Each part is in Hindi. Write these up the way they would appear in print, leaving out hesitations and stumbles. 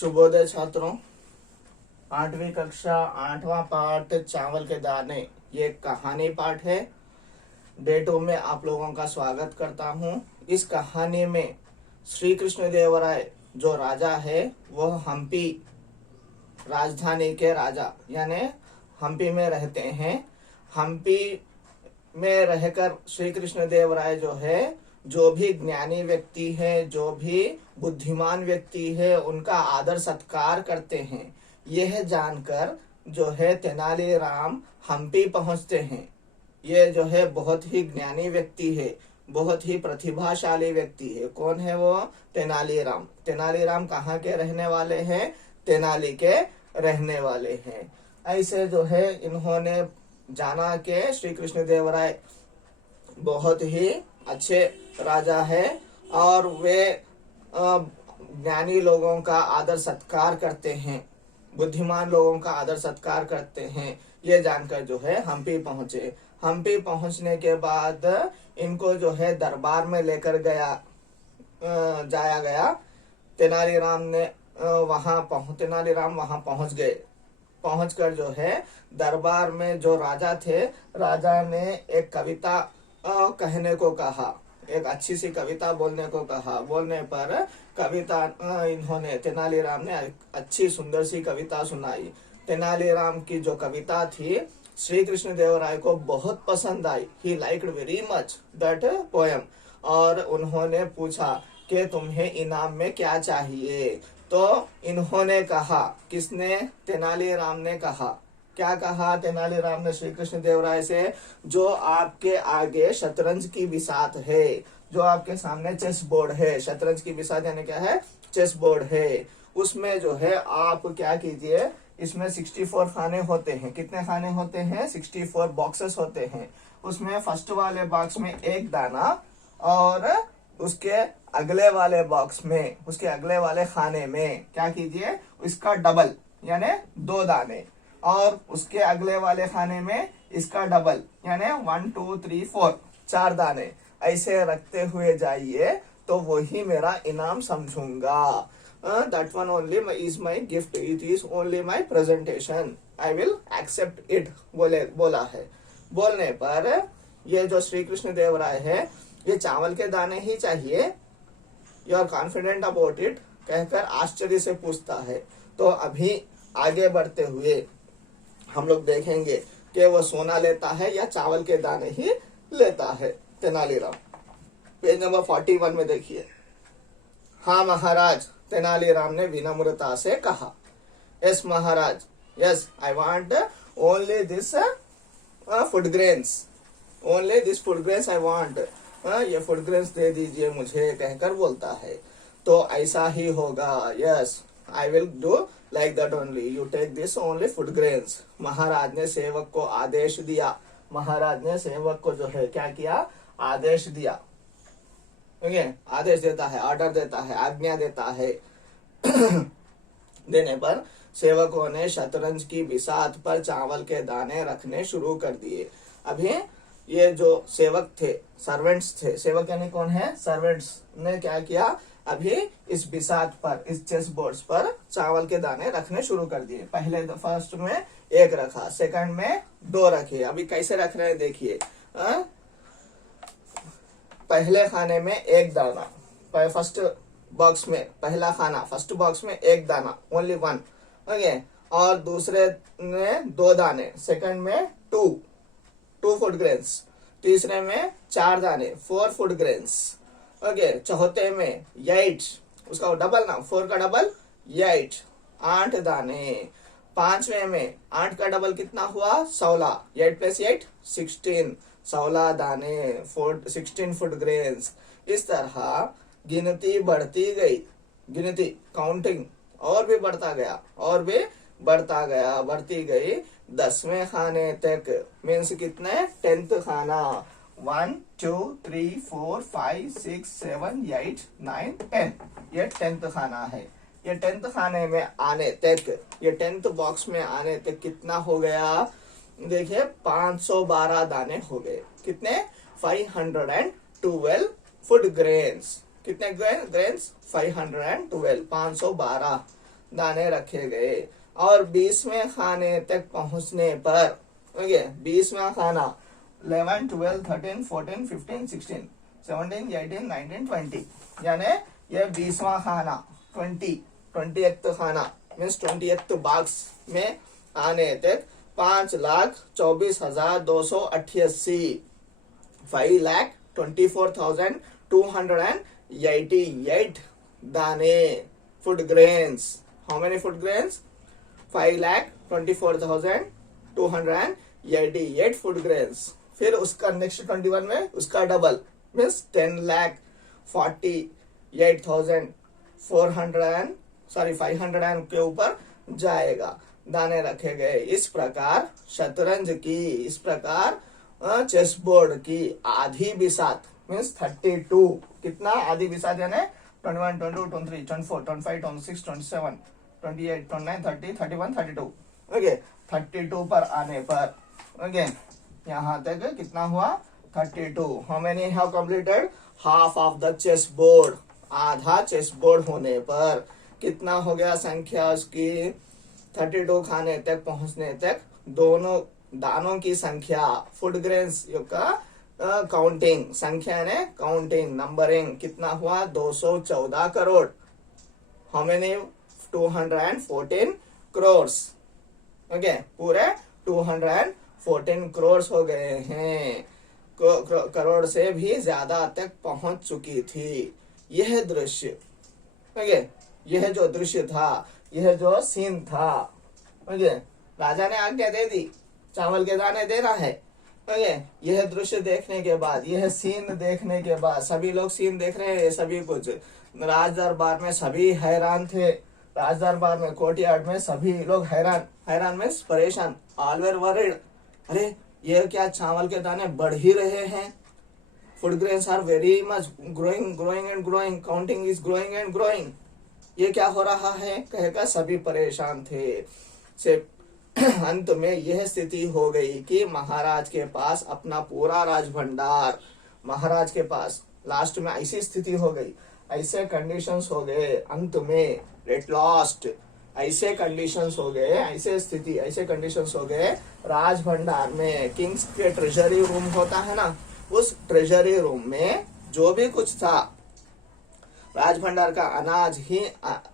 शुभोदय छात्रों। 8वीं कक्षा 8वां पाठ चावल के दाने, ये कहानी पाठ है। डे 2 में आप लोगों का स्वागत करता हूँ। इस कहानी में श्री कृष्ण देवराय जो राजा है वह हम्पी राजधानी के राजा यानी हम्पी में रहते हैं। हम्पी में रहकर श्री कृष्ण देवराय जो है, जो भी ज्ञानी व्यक्ति है, जो भी बुद्धिमान व्यक्ति है, उनका आदर सत्कार करते हैं। यह जानकर जो है तेनालीराम हम्पी पहुंचते हैं। ये जो है बहुत ही ज्ञानी व्यक्ति है, बहुत ही प्रतिभाशाली व्यक्ति है। कौन है वो? तेनालीराम। तेनालीराम कहाँ के रहने वाले हैं? तेनाली के रहने वाले हैं। ऐसे जो है इन्होंने जाना के श्री कृष्ण देवराय बहुत ही अच्छे राजा है और वे ज्ञानी लोगों का आदर सत्कार करते हैं, बुद्धिमान लोगों का आदर सत्कार करते हैं। ये जानकर जो है हम्पी पहुंचे। हम्पी पहुंचने के बाद इनको जो है दरबार में लेकर जाया गया। तेनालीराम वहां पहुंच गए। पहुंचकर जो है दरबार में जो राजा थे, राजा ने एक कविता कहने को कहा, एक अच्छी सी कविता बोलने को कहा। बोलने पर कविता इन्होंने तेनालीराम ने अच्छी सुंदर सी कविता सुनाई। तेनालीराम की जो कविता थी श्री कृष्ण देवराय को बहुत पसंद आई। He liked very much that poem. और उन्होंने पूछा कि तुम्हें इनाम में क्या चाहिए। तो इन्होंने कहा, किसने? तेनालीराम ने कहा। क्या कहा तेनालीराम ने श्री कृष्ण देवराय से? जो आपके आगे शतरंज की बिसात है, जो आपके सामने चेस बोर्ड है। शतरंज की बिसात यानी क्या है? चेस बोर्ड है। उसमें जो है आप क्या कीजिए, इसमें 64 खाने होते हैं। कितने खाने होते हैं? 64 बॉक्सेस होते हैं। उसमें फर्स्ट वाले बॉक्स में एक दाना और उसके अगले वाले बॉक्स में, उसके अगले वाले खाने में क्या कीजिए, इसका डबल यानी 2 दाने, और उसके अगले वाले खाने में इसका डबल यानी 1 2 3 4 4 दाने ऐसे रखते हुए जाइए तो वही मेरा इनाम समझूंगा। That one only is my gift, it is only my presentation, I will accept it बोला है। बोलने पर ये जो श्री कृष्ण देवराय है, ये चावल के दाने ही चाहिए, you are confident about it कहकर आश्चर्य से पूछता है। तो अभी आगे बढ़ते हुए हम लोग देखेंगे कि वो सोना लेता है या चावल के दाने ही लेता है। तेनालीराम पेज नंबर 41 में देखिए। हाँ महाराज, तेनालीराम ने विनम्रता से कहा। Yes Maharaj, yes I want only this food grains, only this food grains I want. ये फूड ग्रेन्स दे दीजिए मुझे कहकर बोलता है। तो ऐसा ही होगा। Yes I will do like that only, you take this only food grains। महाराज ने सेवक को आदेश दिया। महाराज ने सेवक को जो है क्या किया? आदेश दिया। आदेश देता है, ऑर्डर देता है, आज्ञा देता है। देने पर सेवकों ने शतरंज की बिसात पर चावल के दाने रखने शुरू कर दिए। अभी ये जो सेवक थे, सर्वेंट्स थे, सेवक यानी कौन है? सर्वेंट्स ने क्या किया? अभी इस बिसात पर, इस चेस बोर्ड पर चावल के दाने रखने शुरू कर दिए। पहले फर्स्ट में 1 रखा, सेकंड में 2 रखे। अभी कैसे रख रहे हैं देखिए। पहले खाने में 1 दाना, फर्स्ट बॉक्स में पहला खाना, फर्स्ट बॉक्स में 1 दाना, ओनली 1। ओके। और दूसरे में 2 दाने, सेकंड में 2 फूड ग्रेन्स, तीसरे में 4 दाने, 4 फूड ग्रेन्स। ओके। चौथे में 8, उसका डबल ना, 4 का डबल 8, 8 दाने। 5वें में 8 का डबल कितना हुआ? 16, 8 + 8 16, 16 दाने, 16 फूड ग्रेन्स। इस तरह गिनती बढ़ती गई, गिनती काउंटिंग और भी बढ़ता गया, और भी बढ़ती गई 10वें खाने तक। मीन्स कितने? 10th खाना। 1 2 3 4 5 6 7 8 9 10, ये 10th खाना है। ये 10th खाने में आने तक, ये 10th बॉक्स में आने तक कितना हो गया? देखिए 512 दाने हो गए। कितने? 512 फूड ग्रेन्स। कितने ग्रेन्स? 512, 512। दाने रखे गए। और 20वें खाने तक पहुंचने पर, ओके, 20वां खाना 11, 12, 13, 14, 15, 16, 17, 18, 19, 20, यानी ये 20वां खाना 20th खाना मीन्स 20th बॉक्स में आने तक 5,24,288 5,24,288 दाने, food grains. How many food grains? 5,24,288 food grains. फिर उसका नेक्स्ट 21 में उसका डबल मीन्स 500,000 के ऊपर जाएगा। दाने रखे गए। इस प्रकार शतरंज की, इस प्रकार चेस बोर्ड की आधी बिसात मीन्स 32, कितना आधी बिसात यानी 21, 22, 23, 24, 25, 26, 27, 28, 29, 30, 31, 32, ओके, 32 पर आने पर, ओके, यहाँ तक कितना हुआ? 32। How many have completed? Half of the chessboard. आधा चेस बोर्ड होने पर कितना हो गया संख्या उसकी? 32 खाने तक पहुंचने तक दोनों दानों की संख्या, फूड ग्रेन्स का काउंटिंग, संख्या ने काउंटिंग, नंबरिंग कितना हुआ? 214 crore. How many? 214 crore, okay, पूरे 214 करोड़ हो गए हैं। करोड़ से भी ज्यादा तक पहुंच चुकी थी। यह दृश्य, ओके, यह जो दृश्य था, यह जो सीन था, ओके, राजा ने आज्ञा दे दी, चावल के दाने देना है, ओके। यह दृश्य देखने के बाद, यह सीन देखने के बाद, सभी लोग सीन देख रहे हैं, सभी कुछ राज दरबार में सभी हैरान थे। राज दरबार में, कोर्टयार्ड में सभी लोग हैरान, हैरान में परेशान, ऑलवेर वरीड। अरे ये क्या, चावल के दाने बढ़ ही रहे हैं, food grains are very much growing, growing and growing, counting is growing and growing, ये क्या हो रहा है कहकर सभी परेशान थे। से अंत में यह स्थिति हो गई कि महाराज के पास अपना पूरा राज भंडार, महाराज के पास लास्ट में ऐसी स्थिति हो गई, ऐसे कंडीशंस हो गए, अंत में एट लास्ट ऐसे कंडीशंस हो गए, ऐसे स्थिति, ऐसे कंडीशंस हो गए, राज भंडार में, किंग्स के ट्रेजरी रूम होता है ना, उस ट्रेजरी रूम में जो भी कुछ था, राज भंडार का अनाज ही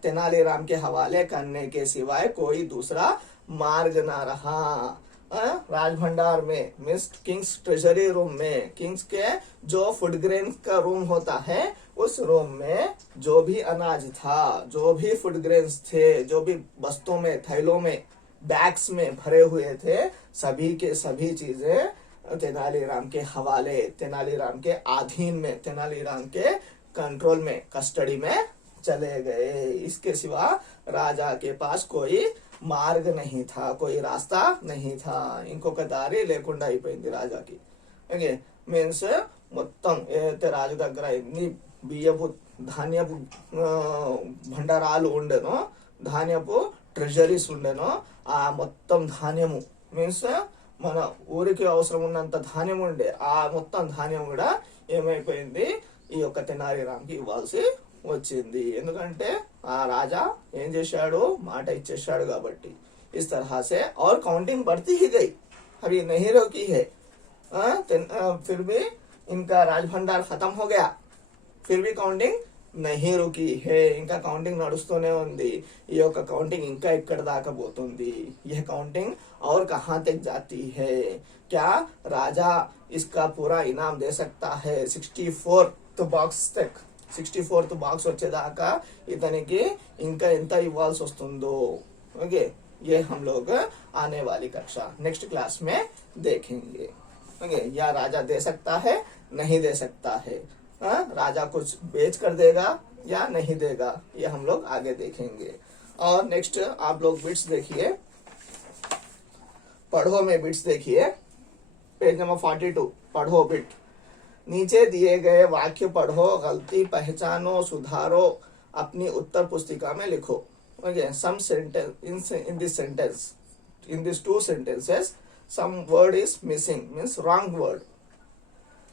तेनालीराम के हवाले करने के सिवाय कोई दूसरा मार्ग ना रहा। राज भंडार में मीन्स किंग्स ट्रेजरी रूम में, किंग्स के जो फूड ग्रेन का रूम होता है, उस रूम में जो भी अनाज था, जो भी फूड ग्रेन्स थे, जो भी बस्तों में, थैलों में, बैग्स में भरे हुए थे, सभी के सभी चीजें तेनालीराम के हवाले, तेनालीराम के अधीन में, तेनालीराम के कंट्रोल में, कस्टडी में चले गए। इसके सिवा राजा के पास कोई मार्ग नहीं था, कोई रास्ता नहीं था। इंకొక దారి లేకుండా అయిపోయింది రాజాకి, ఓకే, మీన్స్ మొత్తం ఏదైతే రాజు దగ్గర ఎన్ని బియ్యపు ధాన్యపు భండారాలు ఉండేనో, ధాన్యపు ట్రెజరీస్ ఉండేనో, ఆ మొత్తం ధాన్యము మీన్స్ మన ఊరికి అవసరం ఉన్నంత ధాన్యం ఉండే, ఆ మొత్తం ధాన్యం కూడా ఏమైపోయింది, ఈ యొక్క తెనాలిరామ్కి ఇవ్వాల్సి వచ్చింది। ఎందుకంటే ఆ రాజా ఏం చేశాడు, మాట ఇచ్చేశాడు కాబట్టి। इस तरह से और काउंटिंग बढ़ती ही गई, अभी नहीं रोकी है। फिर भी इनका राज भंडार खत्म हो गया, फिर भी काउंटिंग नहीं रुकी है, ఇంకా కౌంటింగ్ నడుస్తూనే ఉంది। ఈ యొక్క కౌంటింగ్ ఇంకా ఎక్కడ దాకా పోతుంది, यह काउंटिंग और कहां तक जाती है, क्या राजा इसका पूरा इनाम दे सकता है? 64th బాక్స్ तक, 64th బాక్స్ వచ్చేదాకా ఇతనికి ఇంకా ఎంత ఇవ్వాల్సి వస్తుందో, ఓకే, ये हम लोग आने वाली कक्षा नेक्स्ट क्लास में देखेंगे, ओके। या राजा दे सकता है, नहीं दे सकता है, राजा कुछ बेच कर देगा या नहीं देगा, ये हम लोग आगे देखेंगे। और नेक्स्ट आप लोग बिट्स देखिए, पढ़ो में बिट्स देखिए, पेज नंबर 42, पढ़ो बिट। नीचे दिए गए वाक्य पढ़ो, गलती पहचानो, सुधारो, अपनी उत्तर पुस्तिका में लिखो। Okay, some sentence in this sentence, in these two sentences, some word is missing, means wrong word.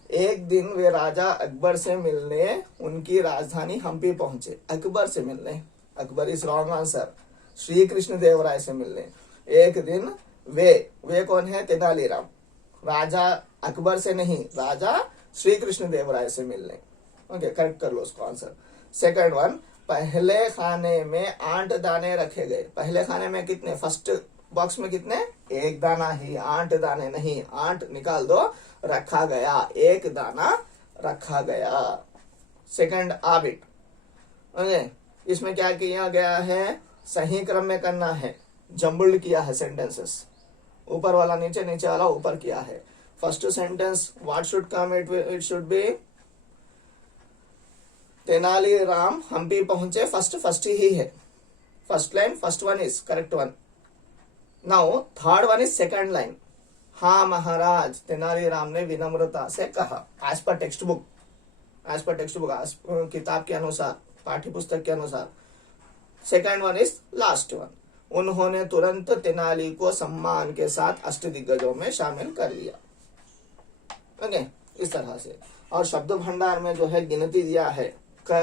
एक दिन वे राजा अकबर से मिलने उनकी राजधानी हम्पी पहुंचे। अकबर से मिलने, Akbar is wrong answer. Shri Krishna Devaraya से मिलने। एक दिन वे कौन है? तेनालीराम। राजा अकबर से नहीं, राजा श्री कृष्ण देवराय से मिलने। ओके, करेक्ट कर लो उसको आंसर। सेकंड वन, पहले खाने में 8 दाने रखे गए। पहले खाने में कितने? फर्स्ट बॉक्स में कितने? 1 दाना ही, 8 दाने नहीं, 8 निकाल दो। रखा गया, 1 दाना रखा गया। सेकंड आबिट। ओके, इसमें क्या किया गया है? सही क्रम में करना है, जम्बल्ड किया है सेंटेंसेस। ऊपर वाला नीचे, नीचे वाला ऊपर किया है। First sentence what should come, it should be Tenaliram Hampi पहुंचे। फर्स्ट ही है, first line, first one is correct one. Now third one is second line. हाँ महाराज, तेनालीराम ने विनम्रता से कहा। एज पर टेक्स्ट बुक, किताब के अनुसार, पाठ्य पुस्तक के अनुसार। Second one is last one. उन्होंने तुरंत तेनाली को सम्मान के साथ अष्टदिग्गजों में शामिल कर लिया। ओके, इस तरह से। और शब्द भंडार में जो है गिनती दिया है।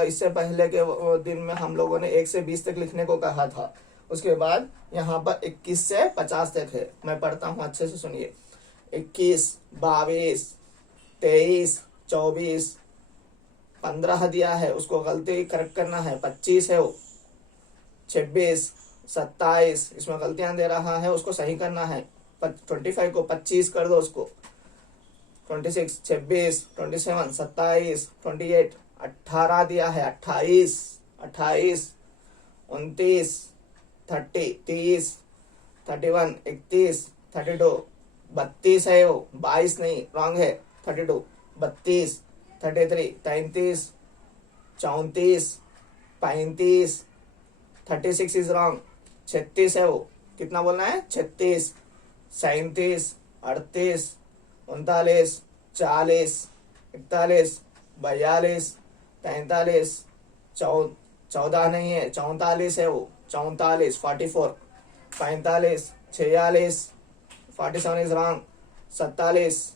इससे पहले के दिन में हम लोगों ने 1 से 20 तक लिखने को कहा था। उसके बाद यहाँ पर 21 से 50 तक है। मैं पढ़ता हूँ, अच्छे से सुनिए। 21, 22, 23, 24, 15 दिया है, उसको गलती करेक्ट करना है। 25 है वो, 26, 27, इसमें गलतियां दे रहा है, उसको सही करना है। 25 को 25 कर दो उसको। 26, 26, 27, 27, 28, 18 दिया है। 28, 29, 30, 30, 31, 31, 32, 32 है वो, 22 नहीं, रॉन्ग है। 32, 32, 33, 33, 34, 35, 36 इज रॉन्ग। 36 है वो, कितना बोलना है? 36, 37, 38, 39, 40, 41, 42, 43, 14 नहीं है, 44 है वो, 44, 44, 45, 46, 47 is wrong. 47,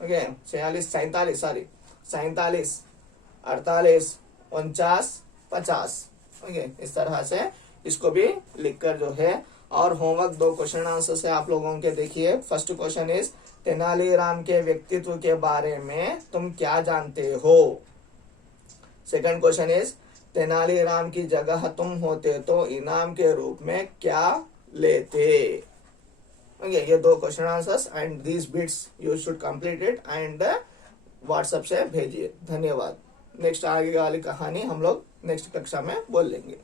okay, 46, 47, sorry, 47, 48, 49, 50। Okay, इस तरह से इसको भी लिखकर जो है। और होमवर्क 2 क्वेश्चन आंसर से आप लोगों के देखिए। फर्स्ट क्वेश्चन इज तेनालीराम के व्यक्तित्व के बारे में तुम क्या जानते हो। सेकंड क्वेश्चन इज तेनालीराम की जगह तुम होते तो इनाम के रूप में क्या लेते। ओके, ये 2 question answers and these bits you should complete it and WhatsApp से भेजिए। धन्यवाद। नेक्स्ट आगे वाली कहानी हम लोग नेक्स्ट कक्षा में बोल लेंगे।